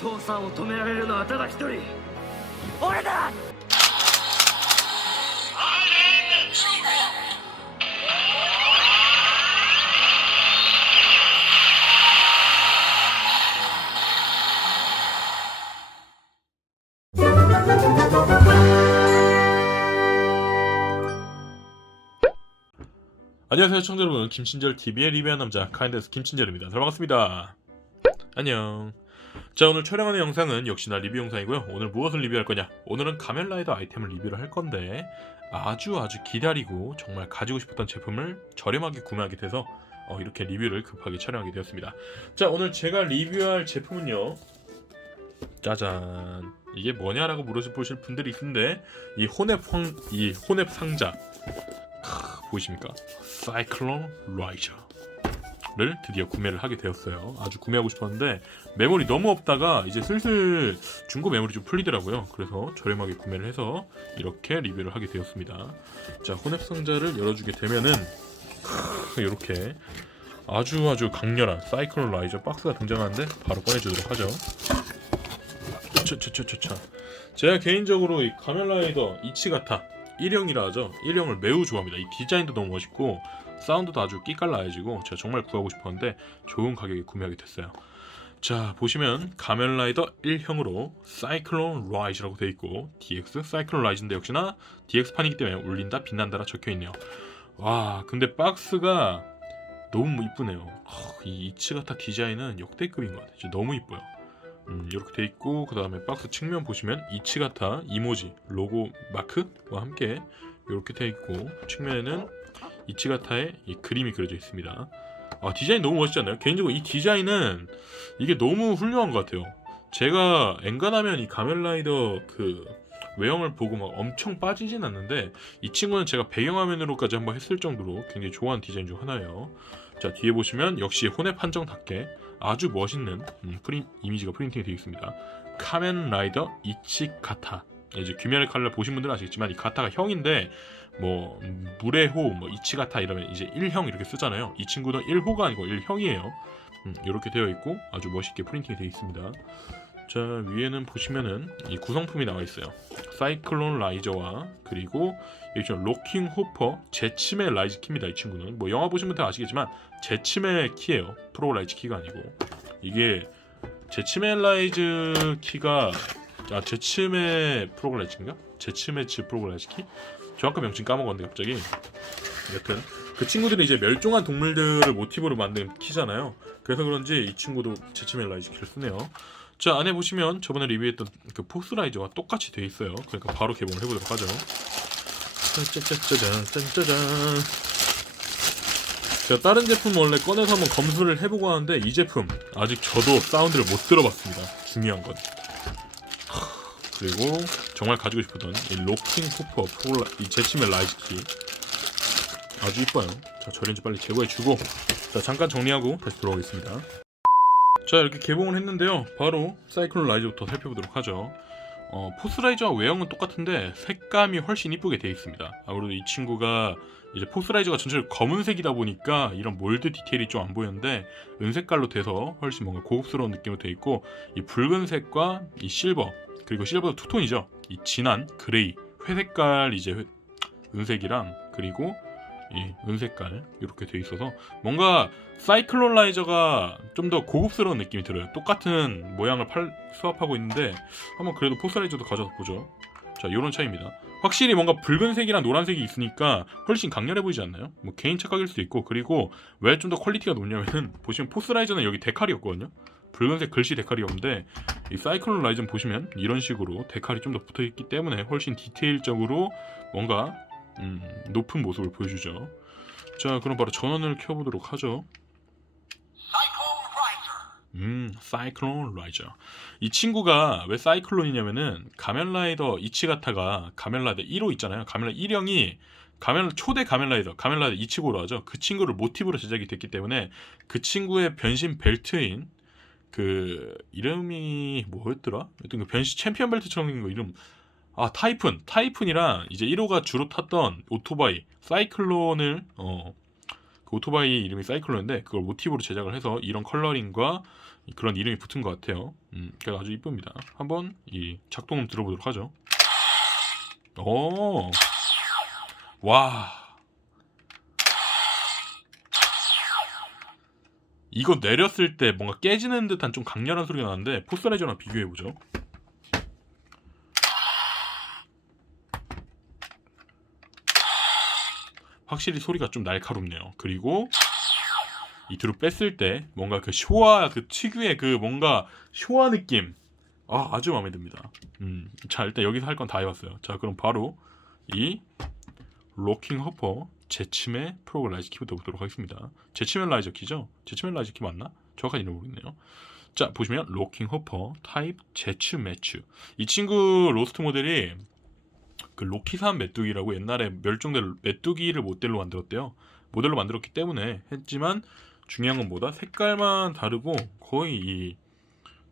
父さんを止められるのはただ一人。俺だ！ 안녕하세요 청자 여러분 김친절 TV의 리뷰한 남자 카인데스 김친절입니다. 잘 반갑습니다. 안녕. 자 오늘 촬영하는 영상은 역시나 리뷰 영상이고요. 오늘 무엇을 리뷰할 거냐? 오늘은 가면라이더 아이템을 리뷰를 할 건데 아주 아주 기다리고 정말 가지고 싶었던 제품을 저렴하게 구매하게 돼서 어, 이렇게 리뷰를 급하게 촬영하게 되었습니다. 자 오늘 제가 리뷰할 제품은요. 짜잔 이게 뭐냐라고 물어보실 분들이 있는데 이 혼앱 황, 이 혼앱 상자 크, 보이십니까? 사이클론 라이저를 드디어 구매를 하게 되었어요. 아주 구매하고 싶었는데 메모리 너무 없다가 이제 슬슬 중고 메모리 좀 풀리더라고요. 그래서 저렴하게 구매를 해서 이렇게 리뷰를 하게 되었습니다. 자, 혼합 상자를 열어주게 되면은 이렇게 아주 아주 강렬한 사이클론 라이저 박스가 등장하는데 바로 꺼내주도록 하죠. 차차차차차. 제가 개인적으로 이 가면라이더 이치가타 1형이라 하죠. 1형을 매우 좋아합니다. 이 디자인도 너무 멋있고 사운드도 아주 끼깔나야지고 제가 정말 구하고 싶었는데 좋은 가격에 구매하게 됐어요. 자 보시면 가면라이더 1형으로 사이클론 라이즈라고 되어 있고 DX 사이클론 라이즈인데 역시나 DX판이기 때문에 울린다 빛난다라 적혀 있네요. 와 근데 박스가 너무 이쁘네요. 아, 이 이츠가타 디자인은 역대급인 것 같아요. 너무 이뻐요. 음, 이렇게 돼 있고 그 다음에 박스 측면 보시면 이치가타 이모지 로고 마크와 함께 이렇게 돼 있고 측면에는 이치가타의 이 그림이 그려져 있습니다. 아 디자인 너무 멋있지 않나요? 개인적으로 이 디자인은 이게 너무 훌륭한 것 같아요. 제가 엔간하면 이 가면라이더 그 외형을 보고 막 엄청 빠지진 않는데 이 친구는 제가 배경화면으로까지 한번 했을 정도로 굉장히 좋아하는 디자인 중 하나예요. 자 뒤에 보시면 역시 혼합 한정답게 아주 멋있는 음, 프린 이미지가 프린팅이 되어 있습니다. 카멘 라이더 이치가타. 이제 귀멸의 칼날 보신 분들은 아시겠지만 이 가타가 형인데 뭐 음, 물의 호, 뭐 이치가타 이러면 이제 1형 이렇게 쓰잖아요. 이 친구는 1호가 아니고 1형이에요. 음, 이렇게 되어 있고 아주 멋있게 프린팅이 되어 있습니다. 자 위에는 보시면은 이 구성품이 나와 있어요. 사이클론 라이저와 그리고 여기 좀 로킹 호퍼 제침의 라이즈 키입니다. 이 친구는 뭐 영화 보신 분들 아시겠지만 제침의 키예요. 프로 라이즈 키가 아니고 이게 제침의 라이즈 키가 아 제침의 프로글라이즈인가? 제침의 즈 프로글라이즈 키? 정확한 명칭 까먹었는데 갑자기 여튼 그 친구들이 이제 멸종한 동물들을 모티브로 만든 키잖아요. 그래서 그런지 이 친구도 제침의 라이즈 키를 쓰네요. 자 안에 보시면 저번에 리뷰했던 그 포스라이저와 똑같이 돼 있어요. 그러니까 바로 개봉을 해보도록 하죠. 짜자자잔 짠짜잔. 제가 다른 제품 원래 꺼내서 한번 검수를 해보고 하는데 이 제품 아직 저도 사운드를 못 들어봤습니다. 중요한 건. 그리고 정말 가지고 싶었던 이 로킹 호퍼 프로라 이 제침의 라이즈 키 아주 이뻐요. 자 저렌지 빨리 제거해주고 자 잠깐 정리하고 다시 돌아오겠습니다. 자 이렇게 개봉을 했는데요. 바로 사이클론 라이즈부터 살펴보도록 하죠. 어, 포스라이저와 외형은 똑같은데 색감이 훨씬 이쁘게 되어 있습니다. 아무래도 이 친구가 이제 포스라이저가 전체적으로 검은색이다 보니까 이런 몰드 디테일이 좀 안 보였는데 은색깔로 돼서 훨씬 뭔가 고급스러운 느낌으로 되어 있고 이 붉은색과 이 실버 그리고 실버도 투톤이죠. 이 진한 그레이 회색깔 이제 회- 은색이랑 그리고 이 은색깔 이렇게 되어 있어서 뭔가 사이클론 라이저가 좀 더 고급스러운 느낌이 들어요. 똑같은 모양을 팔, 수합하고 있는데 한번 그래도 포스라이저도 가져서 보죠. 자, 이런 차이입니다. 확실히 뭔가 붉은색이랑 노란색이 있으니까 훨씬 강렬해 보이지 않나요? 뭐 개인 착각일 수도 있고 그리고 왜 좀 더 퀄리티가 높냐면은 보시면 포스라이저는 여기 데칼이었거든요. 붉은색 글씨 데칼이었는데 이 사이클론 라이전 보시면 이런 식으로 데칼이 좀 더 붙어 있기 때문에 훨씬 디테일적으로 뭔가 음, 높은 모습을 보여주죠. 자, 그럼 바로 전원을 켜보도록 하죠. 음, 사이클론 라이저. 이 친구가 왜 사이클론이냐면은 가면라이더 이치가타가 가면라이더 1호 있잖아요. 가면라이더 1형이 가면 초대 가면라이더, 가면라이더 이치고로 하죠. 그 친구를 모티브로 제작이 됐기 때문에 그 친구의 변신 벨트인 그 이름이 뭐였더라? 여튼 그 변신 챔피언 벨트처럼 생긴 거 이름 아 타이푼 타이푼이랑 이제 1호가 주로 탔던 오토바이 사이클론을 어, 그그 오토바이 이름이 사이클론인데 그걸 모티브로 제작을 해서 이런 컬러링과 이- 그런 이름이 붙은 것 같아요. 음, 그래서 아주 이쁩니다. 한번 이 작동음 들어보도록 하죠. 오, 와. 이거 내렸을 때 뭔가 깨지는 듯한 좀 강렬한 소리가 나는데 포스라이저랑 비교해 보죠. 확실히 소리가 좀 날카롭네요. 그리고 이 뒤로 뺐을 때 뭔가 그 쇼와 그 특유의 그 뭔가 쇼와 느낌 아 아주 마음에 듭니다. 음, 자 일단 여기서 할 건 다 해봤어요. 자 그럼 바로 이 로킹 허퍼 제침의 프로그라이즈 키부터 보도록 하겠습니다. 제침의 라이저 키죠? 제침의 라이저 키 맞나? 정확한 이름 모르겠네요. 자 보시면 로킹 허퍼 타입 제츠 매추 이 친구 로스트 모델이 그 로키산 메뚜기라고 옛날에 멸종된 메뚜기를 모델로 만들었대요. 모델로 만들었기 때문에 했지만 중요한 건 뭐다? 색깔만 다르고 거의 이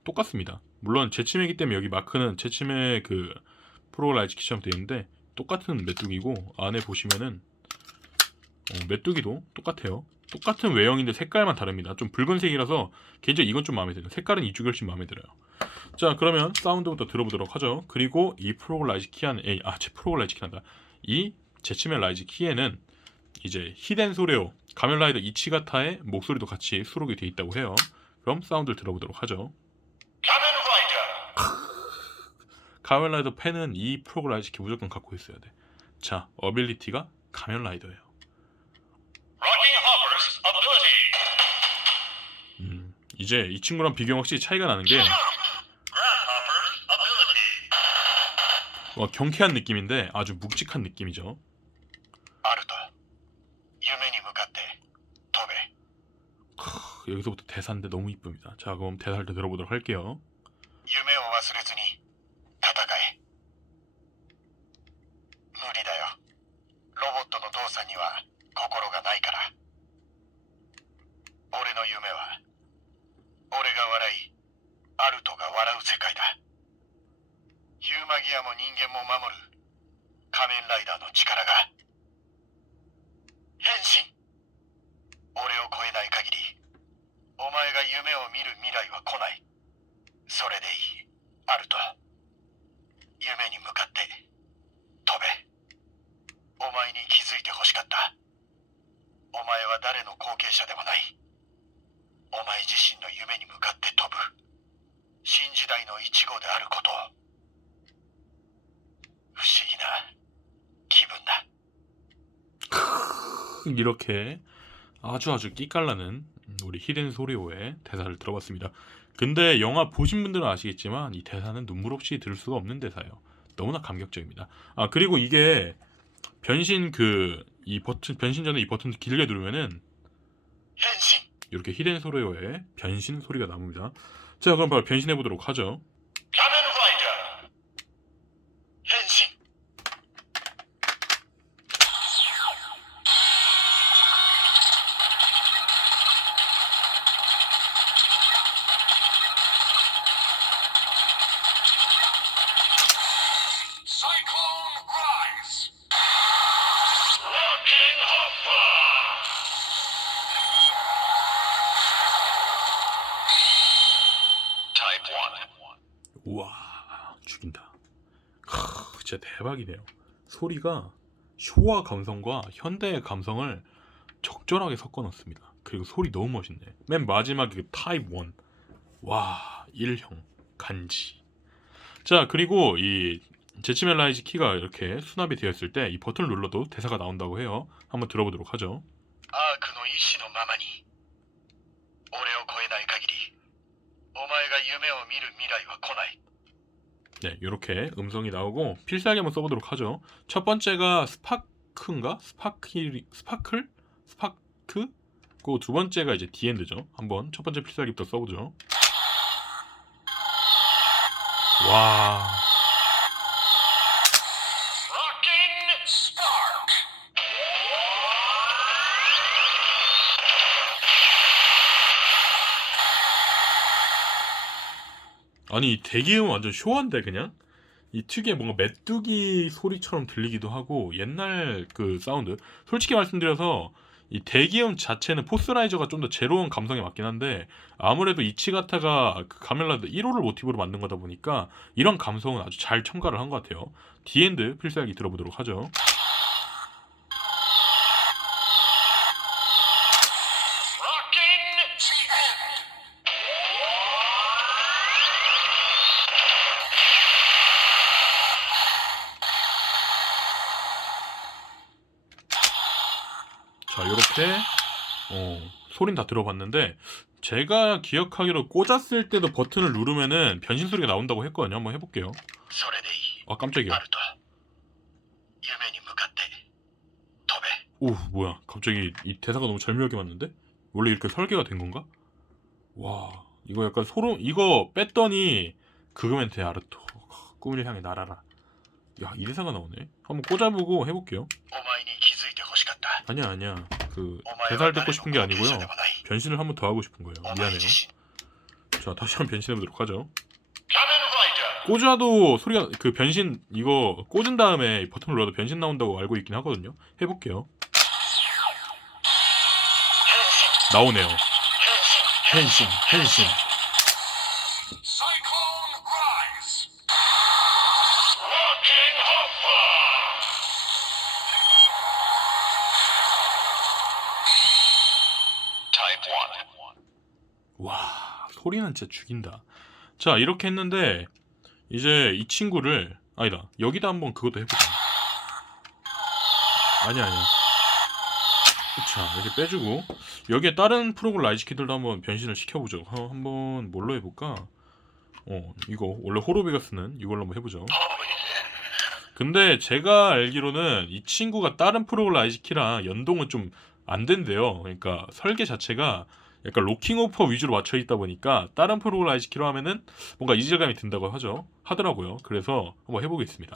똑같습니다. 물론 제침이기 때문에 여기 마크는 제침의 그 프로라이즈 키처럼 되어 있는데 똑같은 메뚜기고 안에 보시면은 어, 메뚜기도 똑같아요. 똑같은 외형인데 색깔만 다릅니다. 좀 붉은색이라서 개인적으로 이건 좀 마음에 들어요. 색깔은 이쪽이 훨씬 마음에 들어요. 자 그러면 사운드부터 들어보도록 하죠. 그리고 이 프로라이즈 키안 에이 아제 프로라이즈 키란다. 이 제치멜 라이즈 키에는 이제 히덴 소레오 가면라이더 이치가타의 목소리도 같이 수록이 되어 있다고 해요. 그럼 사운드를 들어보도록 하죠. 가면라이더 팬은 이 프로라이즈 키 무조건 갖고 있어야 돼. 자 어빌리티가 가면라이더예요. 음, 이제 이 친구랑 비교하면 확실히 차이가 나는 게 와, 경쾌한 느낌인데 아주 묵직한 느낌이죠. 크, 여기서부터 대사인데 너무 이쁩니다. 자, 그럼 대사를 들어보도록 할게요. アルト夢に向かって飛べお前に気づいてほしかったお前は誰の後継者でもないお前自身の夢に向かって飛ぶ新時代の一号であることを不思議な気分だ 이렇게 아주 아주 끼깔나는 우리 히덴 소리오의 대사를 들어봤습니다. 근데 영화 보신 분들은 아시겠지만 이 대사는 눈물 없이 들을 수가 없는 대사예요. 너무나 감격적입니다. 아 그리고 이게 변신 그 이 버튼 변신 전에 이 버튼을 길게 누르면은 変身 이렇게 히덴 소리오의 변신 소리가 나옵니다. 자 그럼 바로 변신해 보도록 하죠. 우와 죽인다. 크, 진짜 대박이네요. 소리가 쇼와 감성과 현대의 감성을 적절하게 섞어 넣습니다. 그리고 소리 너무 멋있네. 맨 마지막에 그 타입 1. 와, 1형 간지. 자, 그리고 이 제치멜라이즈 키가 이렇게 수납이 되어 있을 때 이 버튼을 눌러도 대사가 나온다고 해요. 한번 들어보도록 하죠. アークの意志のままに俺を超えない限りお前が夢を見る未来は来ない 네, 이렇게 음성이 나오고 필살기 한번 써보도록 하죠. 첫 번째가 스파크인가? 스파클 스파클? 스파크? 그 두 번째가 이제 디엔드죠. 한번 첫 번째 필살기부터 써보죠. 와, 아니 이 대기음 완전 쇼한데 그냥 이 특유의 뭔가 메뚜기 소리처럼 들리기도 하고 옛날 그 사운드. 솔직히 말씀드려서 이 대기음 자체는 포스라이저가 좀 더 제로한 감성에 맞긴 한데 아무래도 이치가타가 그 가멜라드 1호를 모티브로 만든 거다 보니까 이런 감성은 아주 잘 첨가를 한 것 같아요. 디엔드 필살기 들어보도록 하죠. 자, 이렇게 어, 소린 다 들어봤는데 제가 기억하기로 꽂았을 때도 버튼을 누르면은 변신 소리가 나온다고 했거든요. 한번 해볼게요. 아 깜짝이야. 오 뭐야 갑자기 이 대사가 너무 절묘하게 맞는데 원래 이렇게 설계가 된 건가? 와 이거 약간 소름 이거 뺐더니 그거멘트 아르토 꿈을 향해 날아라. 야이 대사가 나오네. 한번 꽂아보고 해볼게요. 어, 아니야 아니야. 그 배달 듣고 싶은 게 아니고요. 변신을 한 번 더 하고 싶은 거예요. 미안해요. 자 다시 한번 변신해 보도록 하죠. 꽂아도 소리가 그 변신 이거 꽂은 다음에 버튼 눌러도 변신 나온다고 알고 있긴 하거든요. 해볼게요. 나오네요. 헨신. 헨신 헨신. 소리는 진짜 죽인다. 자 이렇게 했는데 이제 이 친구를 아니다 여기다 한번 그것도 해보자. 아니야 아니야. 자 이렇게 빼주고 여기에 다른 프로그램 라이즈키들도 한번 변신을 시켜보죠. 어, 한번 뭘로 해볼까? 어 이거 원래 호로비가 쓰는 이걸로 한번 해보죠. 근데 제가 알기로는 이 친구가 다른 프로그램 라이즈키랑 연동은 좀 안 된대요. 그러니까 설계 자체가 약간 로킹 오퍼 위주로 맞춰 있다 보니까 다른 프로그램 라이즈키로 하면은 뭔가 이질감이 든다고 하죠. 하더라고요. 그래서 한번 해보겠습니다.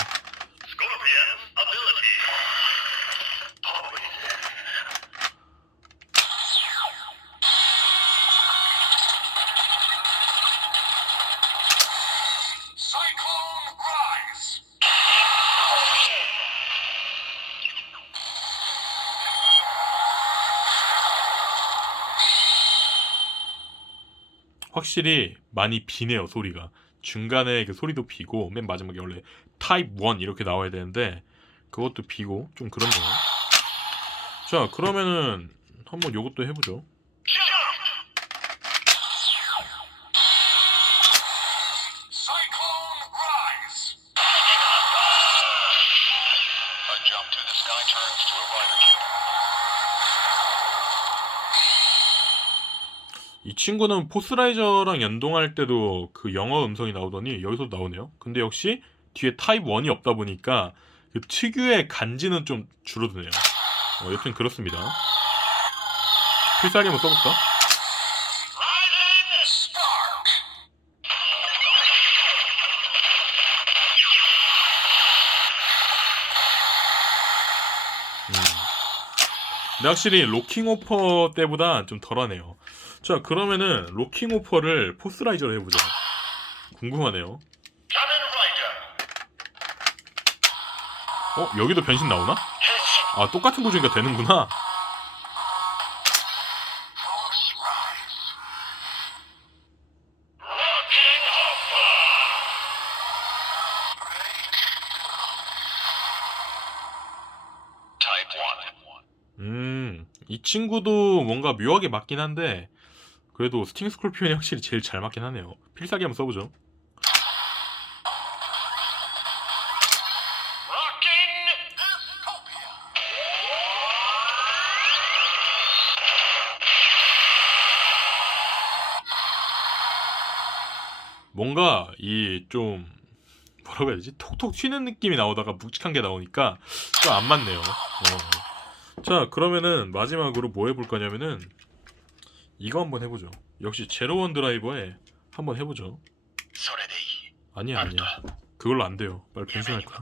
확실히 많이 비네요 소리가. 중간에 그 소리도 비고 맨 마지막에 원래 타입 1 이렇게 나와야 되는데 그것도 비고 좀 그렇네요. 자 그러면은 한번 요것도 해보죠. 이 친구는 포스라이저랑 연동할 때도 그 영어 음성이 나오더니 여기서도 나오네요. 근데 역시 뒤에 타입 1이 없다 보니까 그 특유의 간지는 좀 줄어드네요. 어, 여튼 그렇습니다. 필살기 한번 써볼까? 음. 근데 확실히 로킹 오퍼 때보다 좀 덜하네요. 자 그러면은 로킹 오퍼를 포스라이저로 해보자. 궁금하네요. 어 여기도 변신 나오나?変身 아 똑같은 구조니까 되는구나. Force Rise Rocking Hopper Type 1 음, 이 친구도 뭔가 묘하게 맞긴 한데 그래도 스팅 스콜피온이 확실히 제일 잘 맞긴 하네요. 필살기 한번 써보죠. 뭔가 이 좀 뭐라고 해야 되지? 톡톡 튀는 느낌이 나오다가 묵직한 게 나오니까 좀 안 맞네요. 어. 자 그러면은 마지막으로 뭐 해볼 거냐면은 이거 한번 해보죠. 역시 제로원 드라이버에 한번 해보죠. 아니야 아니야. 그걸로 안 돼요. 빨리 변신할 거야.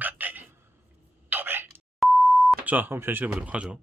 자, 한번 변신해 보도록 하죠.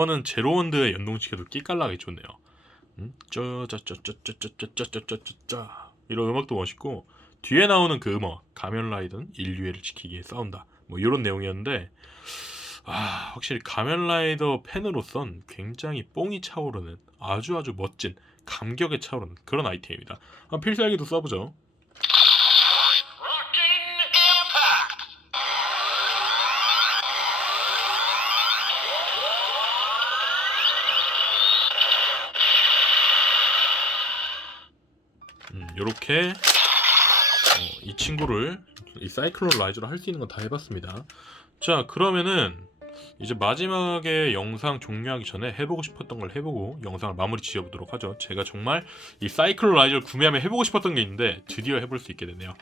1. 이거는 제로원드에 연동시켜도 끼깔나게 좋네요. 음? 짜짜짜짜짜짜짜짜짜짜 이런 음악도 멋있고 뒤에 나오는 그 음악 가면라이더는 인류애를 지키기 위해 싸운다. 뭐 이런 내용이었는데 아 확실히 가면라이더 팬으로선 굉장히 뽕이 차오르는 아주 아주 멋진 감격에 차오르는 그런 아이템입니다. 필살기도 써보죠. 음, 요렇게 어, 이 친구를 이 사이클론 라이저로 할 수 있는 건 다 해봤습니다. 자 그러면은 이제 마지막에 영상 종료하기 전에 해보고 싶었던 걸 해보고 영상을 마무리 지어보도록 하죠. 제가 정말 이 사이클론 라이저를 구매하면 해보고 싶었던 게 있는데 드디어 해볼 수 있게 되네요.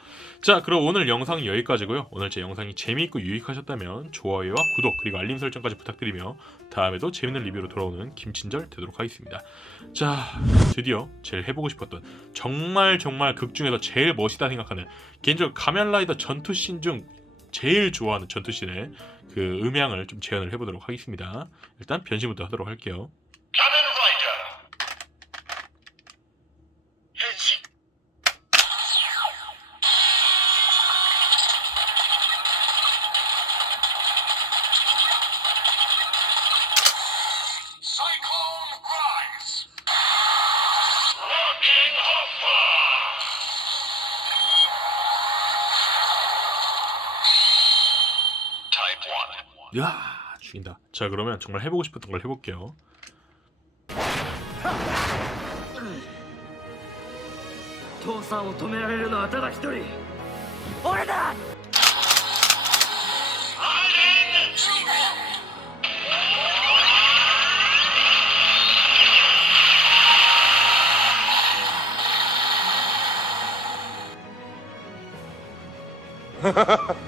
자 그럼 오늘 영상은 여기까지고요. 오늘 제 영상이 재미있고 유익하셨다면 좋아요와 구독 그리고 알림 설정까지 부탁드리며 다음에도 재밌는 리뷰로 돌아오는 김친절 되도록 하겠습니다. 자 드디어 제일 해보고 싶었던 정말 정말 극 중에서 제일 멋있다 생각하는 개인적으로 가면라이더 전투 씬 중 제일 좋아하는 전투 씬의 그 음향을 좀 재현을 해보도록 하겠습니다. 일단 변신부터 하도록 할게요. 야 죽인다. 자 그러면 정말 해보고 싶었던 걸 해볼게요.